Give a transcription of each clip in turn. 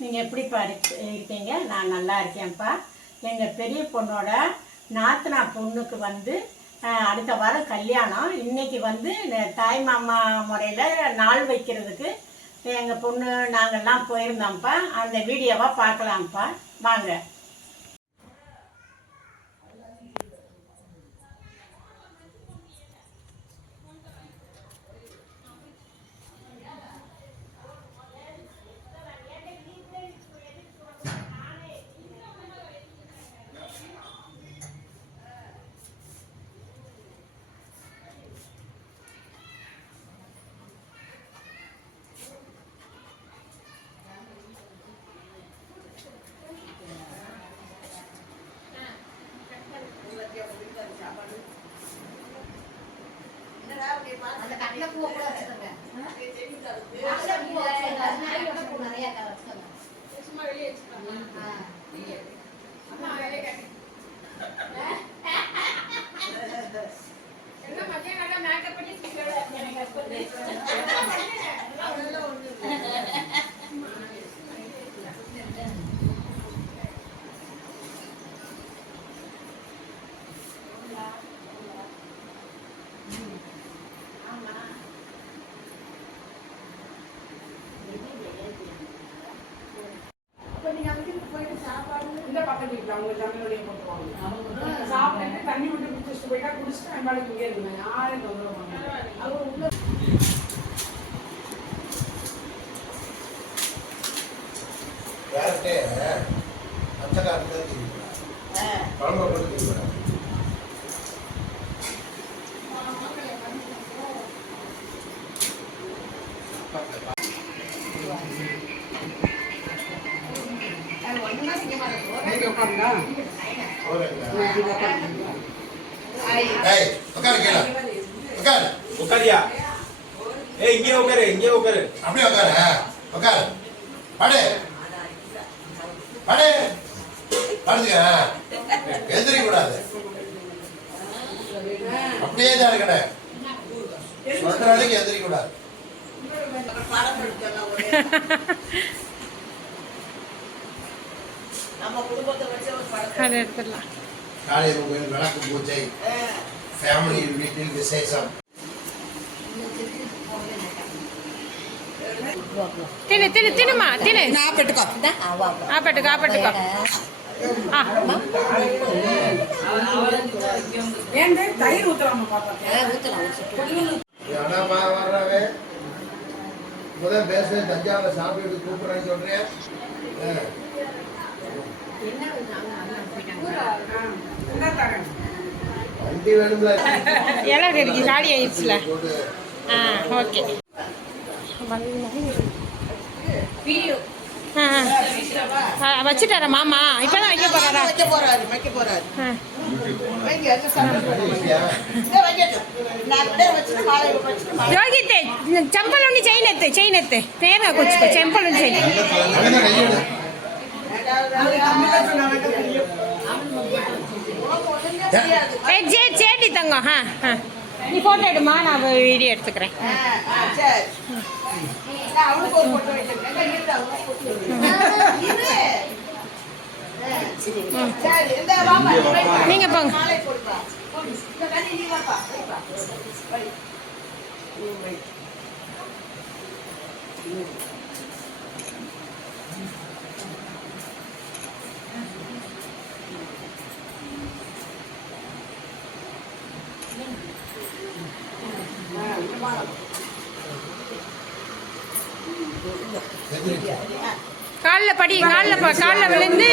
நீங்கள் எப்படிப்பா இருக்கீங்க நான் நல்லா இருக்கேன்ப்பா. எங்கள் பெரிய பொண்ணோட நாத்தனா பொண்ணுக்கு வந்து அடுத்த வாரம் கல்யாணம். இன்னைக்கு வந்து தாய் மாமா முறையில் நாள் வைக்கிறதுக்கு எங்கள் பொண்ணு நாங்கள்லாம் போயிருந்தோம்ப்பா. அந்த வீடியோவாக பார்க்கலாம்ப்பா. வாங்க. அந்த கட்டில பூவை கூட வச்சுக்கோங்க. கட்டில பூவை வச்சுக்கோங்க. கட்டில பூ நிறைய க- வச்சுக்கோங்க. ஆ. இந்த பக்கத்து வீட்டுல அவங்க தமிழோடைய போட்டுருவாங்க சாப்பிட்டு தண்ணி மட்டும் குடிச்சிட்டு போயிட்டா குடிச்சிட்டு அம்பாடி இங்கே இருக்குங்க யாரும் தொந்தரவு அவங்க உள்ள யார்கிட்ட அச்சக்காரத்து தான் தெரியும்? குழம்பு போட்டு தெரியும்? உட்காரு கீழே. உட்காரு உட்காரியா ஏய் இங்கே உட்காரு இங்கே உட்காரு அப்படியே உட்காரு உட்காரு படு. படு. படுத்துக்க. எந்திரிக்க கூடாது அப்படியே தான் இருக்கணும் சொல்ற எந்திரிக்க கூடாது அதை எடுத்துடலாம். காலையில் கோயில் விளக்கு பூஜை. ஃபேமிலி வீட்டில் விசேஷம் తిను తిను తినుమా తిను இந்தா, ஆ, வா, வா. ఆపెట్టుకో ఆపెట్టుకో ఆ, ஏன் தயிர் ஊத்துறாம பார்த்தேன் ஆ, ஊத்தலாம், ஊத்தலாம். ஏன்னா வர்றவே முதல் பேச தஞ்சாவூர் சாப்பிட்டு கூப்பிடுறேன்னு சொல்றேன் ஆ. என்ன தரேன் வண்டி வேணும்ல ఎలా తిరిగి ఖాళీ అయ్యిచ్చులే போட்டு ఓకే வச்சுட்டாரா மாமா இப்பதான் வைக்க போறாரா வைக்க போறாரு வைக்க போறாரு ஆ. வைங்க வச்சு சாப்பிடுங்க. இதை வைக்கட்டும். நான் அப்படியே வச்சுட்டு மாலையை வச்சுட்டு மாலை- యోగితే చెంపల నుండి చైన్ ఎత్తే చైన్ ఎత్తే నేరుగా కూర్చుకో చెంపల నుంచి చైన్ சேட்டி தங்கம் ஆ நீ ஃபோட்டோ எடுமா? நான் வீடியோ எடுத்துக்கிறேன். நீங்க போங்க. Thank you. காலில் விழுந்து.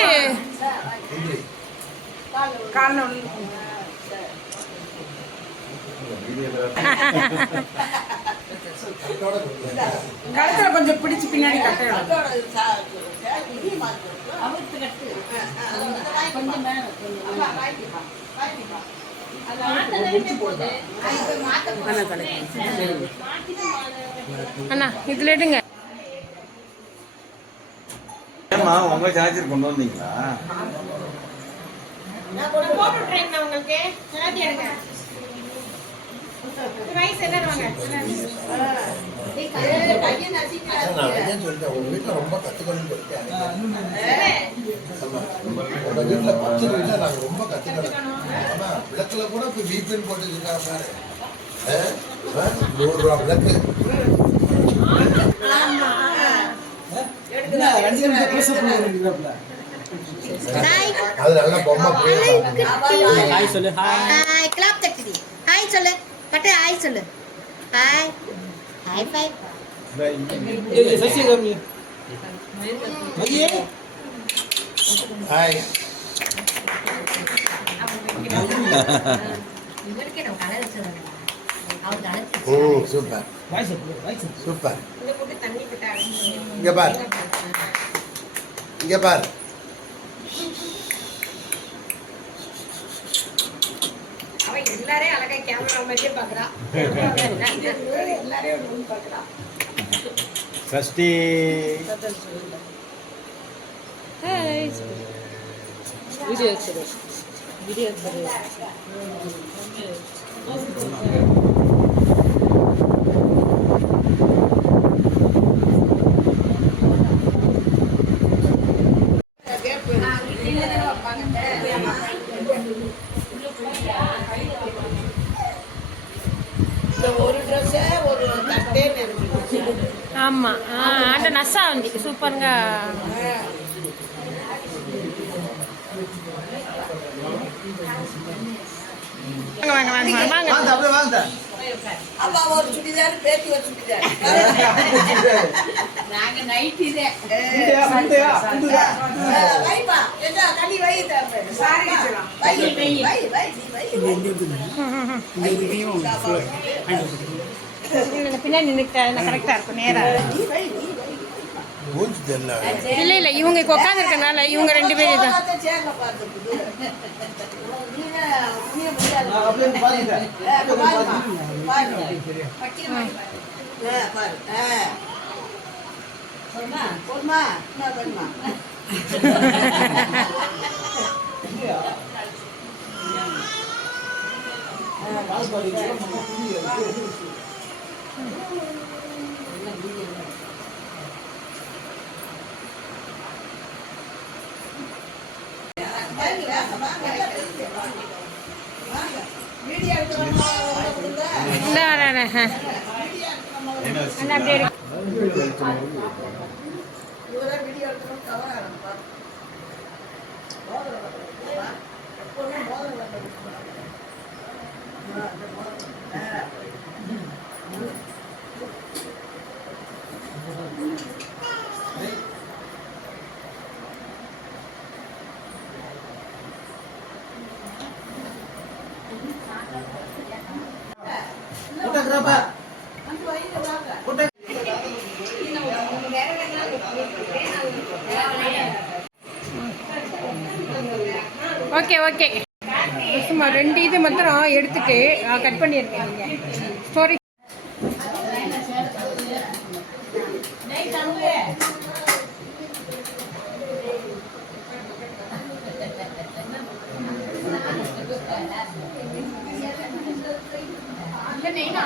கழுத்துல கொஞ்சம் பிடிச்சு பின்னாடி கட்டணும் அதோட சா- சரி, நான் அதையும் சொல்லிட்டேன். உங்க வீட்டுல ரொம்ப கத்துக்கணும்னு சொல்லிட்டேன். ஆமா. உங்க வீட்டுல பத்து வீட்டுல நாங்க ரொம்ப கத்துக்கணும். ஆமா விளக்குல கூட இப்ப வீப்பின் போட்டு இருக்காங்க பாரு? நூறு ரூபா விளக்கு. ரெண்டு பேரும் பேச போயிருக்கிறாப்ல அது நல்ல பொம்மை போயிருக்காங்க ஹாய் சொல்லு ஹாய் ஹாய் கிளாப் தட்டுடி ஹாய் சொல்லு கட்டு ஹாய் சொல்லு ஹாய் ஹாய் ஃபை சசி கம்மி மதியே ஹாய் இவருக்கே நம்ம கலர் சூப்பர். இங்க பார். இங்க பார். எல்லாரையும் அழகா கேமரா மாதிரியே பாக்குறா. சஷ்டி. வீடியோ வீடியோ நினைச்சு ஆமா అంటే నస్సా ఉంది సూపర్ గా வாங்க வாங்க வாங்க வாங்க வாங்க அப்படியே வாங்க அப்பா ஒரு சுடிதார் பேத்தி ஒரு சுடிதார் நாங்க நைட் இதே இந்தியா இந்தியா இந்தியா வைப்பா என்ன கண்ணி வை தம்பி. சாரி வச்சிடலாம். வை வை வை வை நீ வை பின்னாடி நின்னுக்கிட்ட கரெக்டாக இருக்கும் நேராக நீ வை இல்ல இல்ல இவங்க இப்ப இருக்கனால இவங்க ரெண்டு பேரும் தான் அவ்வளவுதான் சேர்ல பார்த்துக்குது. நீங்க புரிய முடியாது. நான் அப்படியே பாத்துட்டேன் ஏ, இப்ப பாரும்மா, பாரு. ஏ, பாரு. ஏ. போதுமா? என்ன பண்ணுமா? வாங்க, வாங்க, வாங்க. வாங்க. வீடியோ எடுக்கிறோமா உள்ள கொடுங்க. இந்த வரேன் அண்ணா அப்படியே இரு. இவரே வீடியோ எடுக்கணும் கவர் ஆகணும் பாரு. மோதிரம் கட்டணும். எப்பவுமே மோதிரம் கட்டணும். ஆ, இந்த மோதிரம். ஆ. போட்டோகிராஃபர் வந்து வைங்க, வாங்க. Okay okay. சும்மா ரெண்டு இது மாத்திரம் எடுத்துட்டு கட் பண்ணியிருக்கேன் நீங்கள் ஸ்டோரி வைங்கப்பா.